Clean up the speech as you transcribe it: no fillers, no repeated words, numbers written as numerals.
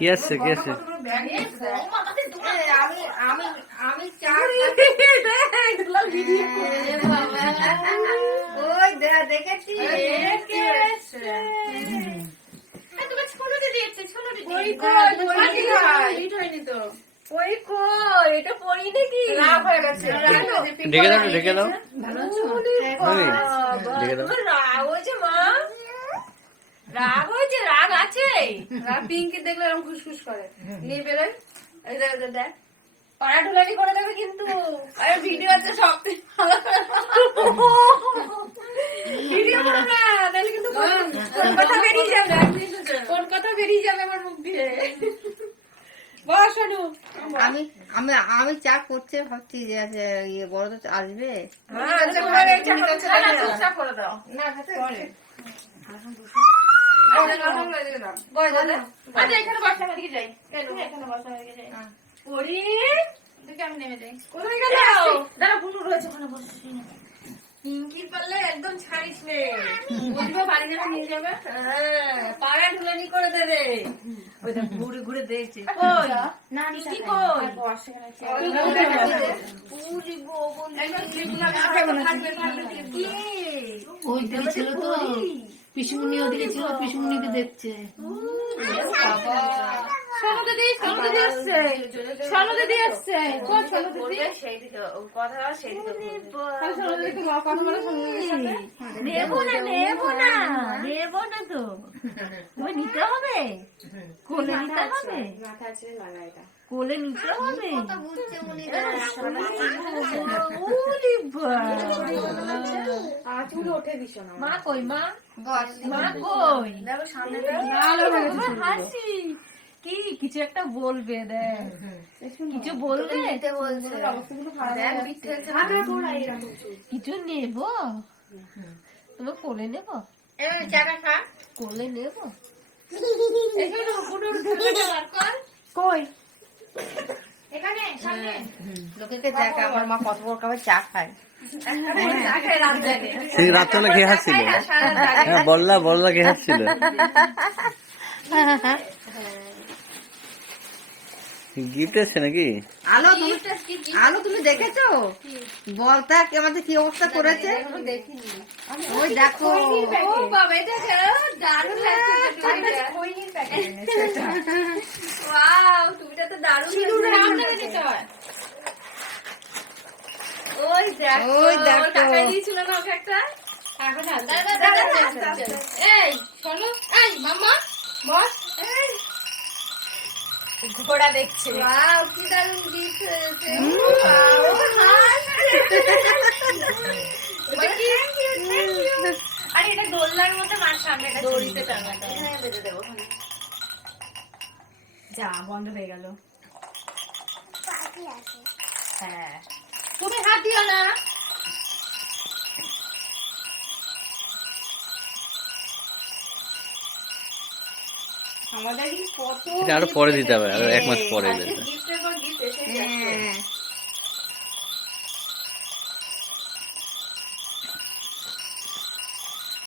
কি আসছে কি আসছে? আমি ওই দেখেছি এটা পড়ি নাকি ঢেকে দাও ঢেকে দাও। রাগ হয়েছে মা, রাগ হয়েছে, রাগ আছে। পিঙ্কি দেখলে এরকম খুশখুশ করে নিয়ে বেরোয়। দেখ পাড়া ঢোলানি করে দেবে কিন্তু। আরে ভিডিও আছে সব ভিডিও করো না, তাহলে কিন্তু কোন কথা বেরিয়ে যাবে, কোন কথা বেরিয়ে যাবে আমার মুখ দিয়ে। বস অনু। আমি আমি আমি চা করতে ভাবছি যে ইয়ে বড় তো আসবে। হ্যাঁ চা করে দাও না করে এখানে বসা হয়ে যাই, এখানে বসা হয়ে যাই। পড়ি আমি নেমে যাই। কোথায় গেল? দাঁড়া বুনু রয়েছে ওখানে বসে। পিঙ্কির পাল্লে একদম ছাড়িস রে, বুঝবে বাড়ি যাবে নিয়ে যাবে। হ্যাঁ পাড়া ঢুলানি করে দেবে। ওই দেখ ঘুরে ঘুরে দেখছে। কই না কি কই ওই দিকে ছিল তো পিসুমনি, ওদিকে ছিল পিসুমনিকে দেখছে। নিতে হবে কোলে, নিতে হবে কোলে, নিতে হবে। মা কই, মা মা কই? হাসি কি কিছু একটা বলবে, দেখ কিছু বলবে, কিছু নেব তোমার কোলে নেব, কোলে নেব। কই এখানে সামনে লোকেকে দেখ আমার মা কত বড় কাপে চা খায়। রাত্রে খেয়ে হাসছিল। হ্যাঁ বললা বললা খেয়ে হাসছিল। গিফট এসছে নাকি? আলো তুমি দেখেছো বলতা আমাদের কি অবস্থা করেছে? ওই দেখো তুমি তো দারুণ। ওই দেখো টাকা দিয়েছিল না ওকে একটা। এই শোনো, এই মাম্মা বস, এই ঘোড়া দেখছে। কি দারুণ গিফট হয়েছে। আরে এটা দোলনার মধ্যে মার সামনে দড়িতে টাঙানো। হ্যাঁ বেঁধে দেবো। যা বন্ধ হয়ে গেল। হ্যাঁ তুমি হাত দিও না। আমাদের কত এটা আরো পরে দিতে হবে, আরো 1 মাস পরে দিতে। গিফটের পর গিফট এসে যাচ্ছে।